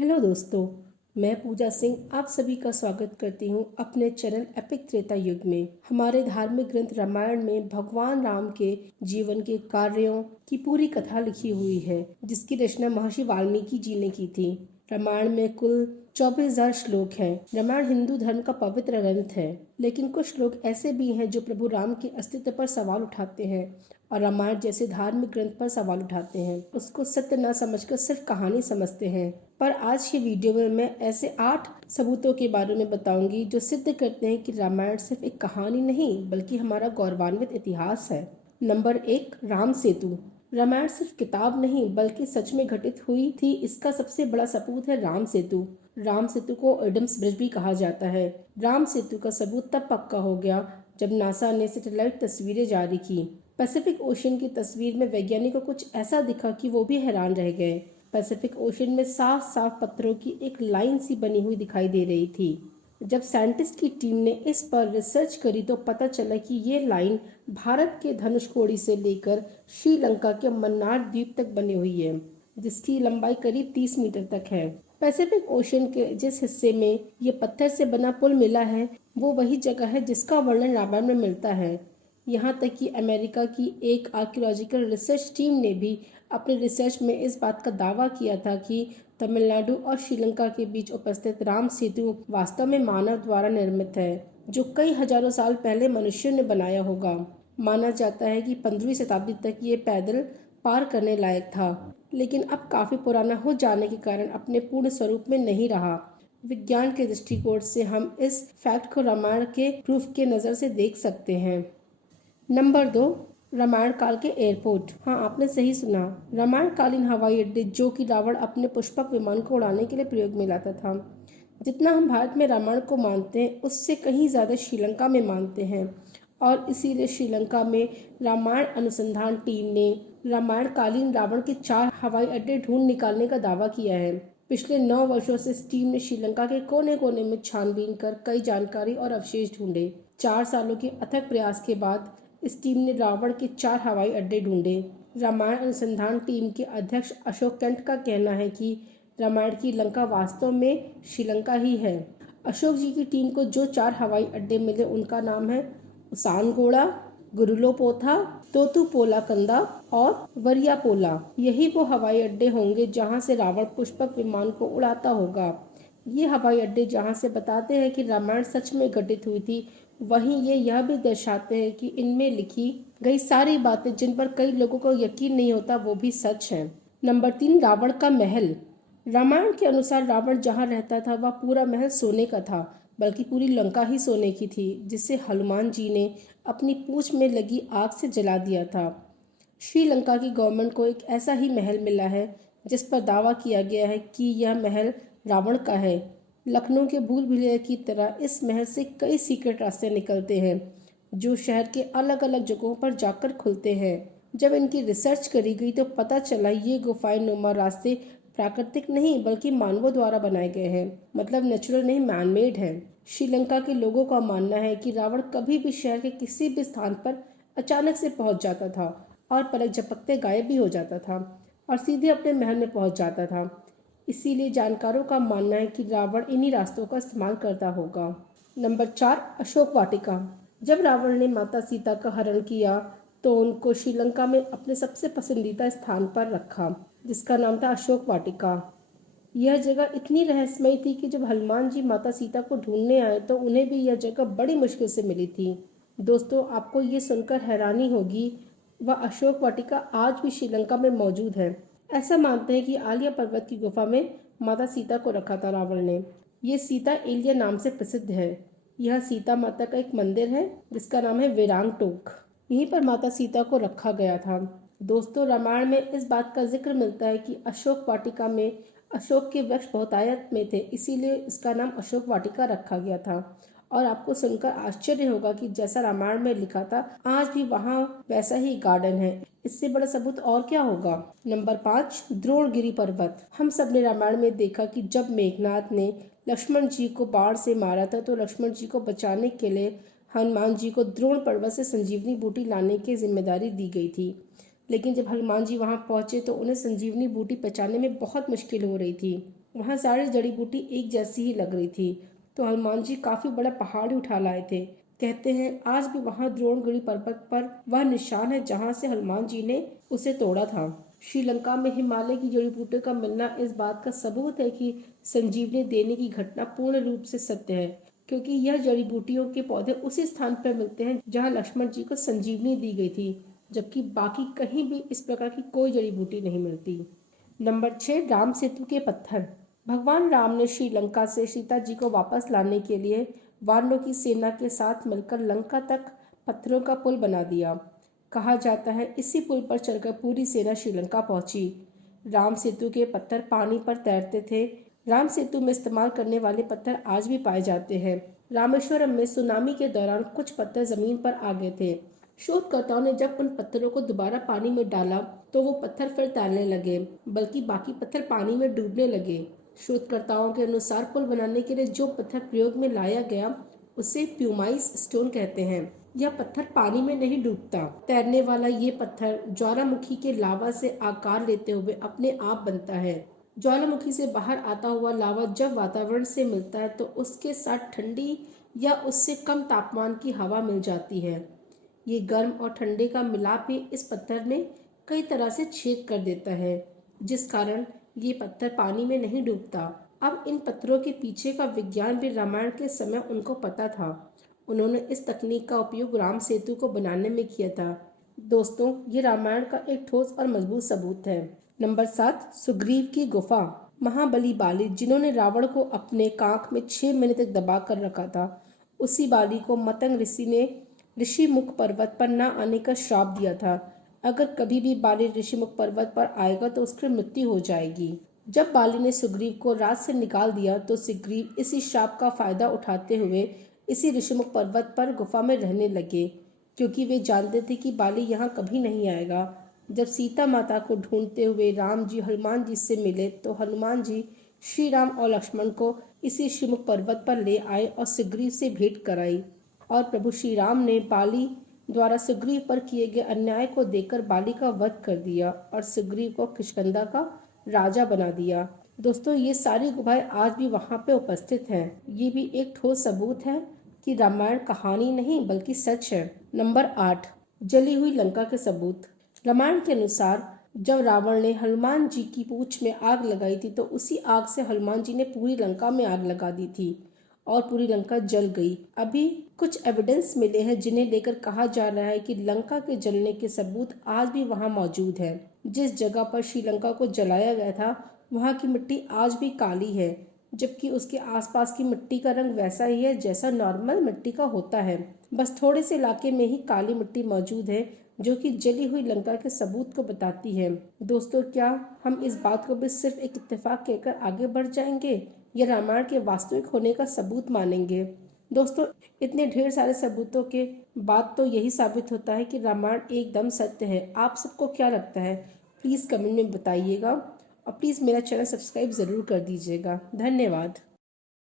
Hello दोस्तों, मैं पूजा सिंह आप सभी का स्वागत करती हूँ अपने चैनल एपिक त्रेता युग में। हमारे धार्मिक ग्रंथ रामायण में भगवान राम के जीवन के कार्यों की पूरी कथा लिखी हुई है, जिसकी रचना महर्षि वाल्मीकि जी ने की थी। रामायण में कुल 24,000 श्लोक हैं। रामायण हिंदू धर्म का पवित्र ग्रंथ है, लेकिन कुछ श्लोक ऐसे भी हैं जो प्रभु राम के अस्तित्व पर सवाल उठाते हैं और रामायण जैसे धार्मिक ग्रंथ पर सवाल उठाते हैं। उसको सत्य न समझकर सिर्फ कहानी समझते हैं। पर आज की वीडियो में मैं ऐसे 8 सबूतों के बारे में बताऊंगी जो सिद्ध करते हैं कि रामायण सिर्फ एक कहानी नहीं बल्कि हमारा गौरवान्वित इतिहास है। नंबर 1, राम सेतु। रामायण सिर्फ किताब नहीं बल्कि सच में घटित हुई थी। इसका सबसे बड़ा सबूत है राम सेतु। राम सेतु को एडम्स ब्रिज भी कहा जाता है। राम सेतु का सबूत तब पक्का हो गया जब नासा ने सैटेलाइट तस्वीरें जारी की। पैसिफिक ओशन की तस्वीर में वैज्ञानिकों को कुछ ऐसा दिखा कि वो भी हैरान रह गए। पैसिफिक ओशन में साफ साफ पत्थरों की एक लाइन सी बनी हुई दिखाई दे रही थी। जब साइंटिस्ट की टीम ने इस पर रिसर्च करी तो पता चला कि ये लाइन भारत के धनुषकोडी से लेकर श्रीलंका के मन्नार द्वीप तक बनी हुई है, जिसकी लंबाई करीब 30 मीटर तक है। पैसिफिक ओशन के जिस हिस्से में ये पत्थर से बना पुल मिला है वो वही जगह है जिसका वर्णन रामायण में मिलता है। यहाँ तक कि अमेरिका की एक आर्कियोलॉजिकल रिसर्च टीम ने भी अपने रिसर्च में इस बात का दावा किया था कि तमिलनाडु और श्रीलंका के बीच उपस्थित राम सेतु वास्तव में मानव द्वारा निर्मित है, जो कई हजारों साल पहले मनुष्यों ने बनाया होगा। माना जाता है कि 15वीं शताब्दी तक ये पैदल पार करने लायक था, लेकिन अब काफी पुराना हो जाने के कारण अपने पूर्ण स्वरूप में नहीं रहा। विज्ञान के दृष्टिकोण से हम इस फैक्ट को रामायण के प्रूफ के नज़र से देख सकते हैं। नंबर 2, रामायण काल के एयरपोर्ट। हाँ, आपने सही सुना। रामायण कालीन हवाई अड्डे जो कि रावण अपने पुष्पक विमान को उड़ाने के लिए प्रयोग में लाता था। जितना हम भारत में रामायण को मानते हैं उससे कहीं ज़्यादा श्रीलंका में मानते हैं, और इसीलिए श्रीलंका में रामायण अनुसंधान टीम ने रामायण कालीन रावण के 4 हवाई अड्डे ढूंढ निकालने का दावा किया है। पिछले 9 वर्षों से इस टीम ने श्रीलंका के कोने कोने में छानबीन कर कई जानकारी और अवशेष ढूंढे। 4 सालों के अथक प्रयास के बाद इस टीम ने रावण के 4 हवाई अड्डे ढूंढे। रामायण अनुसंधान टीम के अध्यक्ष अशोक कैंट का कहना है कि रामायण की लंका वास्तव में श्रीलंका ही है। अशोक जी की टीम को जो 4 हवाई अड्डे मिले उनका नाम है उसानगोड़ा, गुरुलोपोथा, तोतुपोलाकंदा और वरियापोला। यही वो हवाई अड्डे होंगे जहां से रावण पुष्पक विमान को उड़ाता होगा। ये हवाई अड्डे जहां से बताते हैं कि रामायण सच में घटित हुई थी, वहीं ये यह भी दर्शाते हैं कि इनमें लिखी गई सारी बातें जिन पर कई लोगों को यकीन नहीं होता वो भी सच है। नंबर 3, रावण का महल। रामायण के अनुसार रावण जहाँ रहता था वह पूरा महल सोने का था, बल्कि पूरी लंका ही सोने की थी, जिसे हनुमान जी ने अपनी पूंछ में लगी आग से जला दिया था। श्रीलंका की गवर्नमेंट को एक ऐसा ही महल मिला है जिस पर दावा किया गया है कि यह महल रावण का है। लखनऊ के भूल भुलैया की तरह इस महल से कई सीक्रेट रास्ते निकलते हैं जो शहर के अलग अलग जगहों पर जाकर खुलते हैं। जब इनकी रिसर्च करी गई तो पता चला ये गुफाएं नुमा रास्ते प्राकृतिक नहीं बल्कि मानवों द्वारा बनाए गए हैं, मतलब नेचुरल नहीं, मैनमेड है। श्रीलंका के लोगों का मानना है कि रावण कभी भी शहर के किसी भी स्थान पर अचानक से पहुंच जाता था और पलक झपकते गायब भी हो जाता था और सीधे अपने महल में पहुंच जाता था। इसीलिए जानकारों का मानना है कि रावण इन्हीं रास्तों का इस्तेमाल करता होगा। नंबर 4, अशोक वाटिका। जब रावण ने माता सीता का हरण किया तो उनको श्रीलंका में अपने सबसे पसंदीदा स्थान पर रखा, जिसका नाम था अशोक वाटिका। यह जगह इतनी रहस्यमयी थी कि जब हनुमान जी माता सीता को ढूंढने आए तो उन्हें भी यह जगह बड़ी मुश्किल से मिली थी। दोस्तों, आपको ये सुनकर हैरानी होगी, वह अशोक वाटिका आज भी श्रीलंका में मौजूद है। ऐसा मानते हैं कि आलिया पर्वत की गुफा में माता सीता को रखा था रावण ने। ये सीता एलिया नाम से प्रसिद्ध है। यह सीता माता का एक मंदिर है जिसका नाम है वीरांग टोक। यहीं पर माता सीता को रखा गया था। दोस्तों, रामायण में इस बात का जिक्र मिलता है कि अशोक वाटिका में अशोक के वृक्ष बहुतायत में थे, इसीलिए इसका नाम अशोक वाटिका रखा गया था। और आपको सुनकर आश्चर्य होगा कि जैसा रामायण में लिखा था आज भी वहाँ वैसा ही गार्डन है। इससे बड़ा सबूत और क्या होगा। नंबर 5, द्रोणगिरी पर्वत। हम सब ने रामायण में देखा कि जब मेघनाथ ने लक्ष्मण जी को बाण से मारा था तो लक्ष्मण जी को बचाने के लिए हनुमान जी को द्रोण पर्वत से संजीवनी बूटी लाने की जिम्मेदारी दी गई थी। लेकिन जब हनुमान जी वहां पहुंचे तो उन्हें संजीवनी बूटी पहचानने में बहुत मुश्किल हो रही थी। वहाँ सारी जड़ी बूटी एक जैसी ही लग रही थी। तो हनुमान जी काफी बड़ा पहाड़ ही उठा लाए थे। कहते हैं आज भी वहाँ द्रोणगिरी पर्वत पर वह निशान है जहाँ से हनुमान जी ने उसे तोड़ा था। श्रीलंका में हिमालय की जड़ी बूटियों का मिलना इस बात का सबूत है कि संजीवनी देने की घटना पूर्ण रूप से सत्य है, क्योंकि यह जड़ी बूटियों के पौधे उसी स्थान पर मिलते हैं जहाँ लक्ष्मण जी को संजीवनी दी गई थी, जबकि बाकी कहीं भी इस प्रकार की कोई जड़ी बूटी नहीं मिलती। नंबर 6, राम सेतु के पत्थर। भगवान राम ने श्रीलंका से सीता जी को वापस लाने के लिए वानरों की सेना के साथ मिलकर लंका तक पत्थरों का पुल बना दिया। कहा जाता है इसी पुल पर चलकर पूरी सेना श्रीलंका पहुंची। राम सेतु के पत्थर पानी पर तैरते थे। राम सेतु में इस्तेमाल करने वाले पत्थर आज भी पाए जाते हैं। रामेश्वरम में सुनामी के दौरान कुछ पत्थर जमीन पर आ गए थे। शोधकर्ताओं ने जब उन पत्थरों को दोबारा पानी में डाला तो वो पत्थर फिर तैरने लगे, बल्कि बाकी पत्थर पानी में डूबने लगे। शोधकर्ताओं के अनुसार पुल बनाने के लिए जो पत्थर प्रयोग में लाया गया उसे प्यूमाइस स्टोन कहते हैं। यह पत्थर पानी में नहीं डूबता। तैरने वाला ये पत्थर ज्वालामुखी के लावा से आकार लेते हुए अपने आप बनता है। ज्वालामुखी से बाहर आता हुआ लावा जब वातावरण से मिलता है तो उसके साथ ठंडी या उससे कम तापमान की हवा मिल जाती है। ये गर्म और ठंडे का मिलाप ही इस पत्थर में कई तरह से छेद कर देता है, जिस कारण ये पत्थर पानी में नहीं डूबता। अब इन पत्थरों के पीछे का विज्ञान भी रामायण के समय उनको पता था। उन्होंने इस तकनीक का उपयोग राम सेतु को बनाने में किया था। दोस्तों, ये रामायण का एक ठोस और मजबूत सबूत है। नंबर 7, सुग्रीव की गुफा। महाबली बाली जिन्होंने रावण को अपने कांख में 6 महीने तक दबा कर रखा था, उसी बाली को मतंग ऋषि ने ऋषिमुख पर्वत पर न आने का श्राप दिया था। अगर कभी भी बाली ऋषिमुख पर्वत पर आएगा तो उसकी मृत्यु हो जाएगी। जब बाली ने सुग्रीव को राज से निकाल दिया तो सुग्रीव इसी श्राप का फायदा उठाते हुए इसी ऋषिमुख पर्वत पर गुफा में रहने लगे, क्योंकि वे जानते थे कि बाली यहाँ कभी नहीं आएगा। जब सीता माता को ढूंढते हुए राम जी हनुमान जी से मिले तो हनुमान जी श्री राम और लक्ष्मण को इसी ऋषिमुख पर्वत पर ले आए और सुग्रीव से भेंट कराई। और प्रभु श्री राम ने बाली द्वारा सुग्रीव पर किए गए अन्याय को देखकर बाली का वध कर दिया और सुग्रीव को किष्किंधा का राजा बना दिया। दोस्तों, ये सारी गुफाएं आज भी वहाँ पे उपस्थित हैं। ये भी एक ठोस सबूत है कि रामायण कहानी नहीं बल्कि सच है। नंबर 8, जली हुई लंका के सबूत। रामायण के अनुसार जब रावण ने हनुमान जी की पूंछ में आग लगाई थी तो उसी आग से हनुमान जी ने पूरी लंका में आग लगा दी थी और पूरी लंका जल गई। अभी कुछ एविडेंस मिले हैं जिन्हें लेकर कहा जा रहा है कि लंका के जलने के सबूत आज भी वहां मौजूद है। जिस जगह पर श्रीलंका को जलाया गया था वहां की मिट्टी आज भी काली है, जबकि उसके आसपास की मिट्टी का रंग वैसा ही है जैसा नॉर्मल मिट्टी का होता है। बस थोड़े से इलाके में ही काली मिट्टी मौजूद है जो कि जली हुई लंका के सबूत को बताती है। दोस्तों, क्या हम इस बात को भी सिर्फ एक इत्तेफाक कहकर आगे बढ़ जाएंगे या रामायण के वास्तविक होने का सबूत मानेंगे? दोस्तों, इतने ढेर सारे सबूतों के बाद तो यही साबित होता है कि रामायण एकदम सत्य है। आप सबको क्या लगता है? प्लीज़ कमेंट में बताइएगा और प्लीज़ मेरा चैनल सब्सक्राइब ज़रूर कर दीजिएगा। धन्यवाद।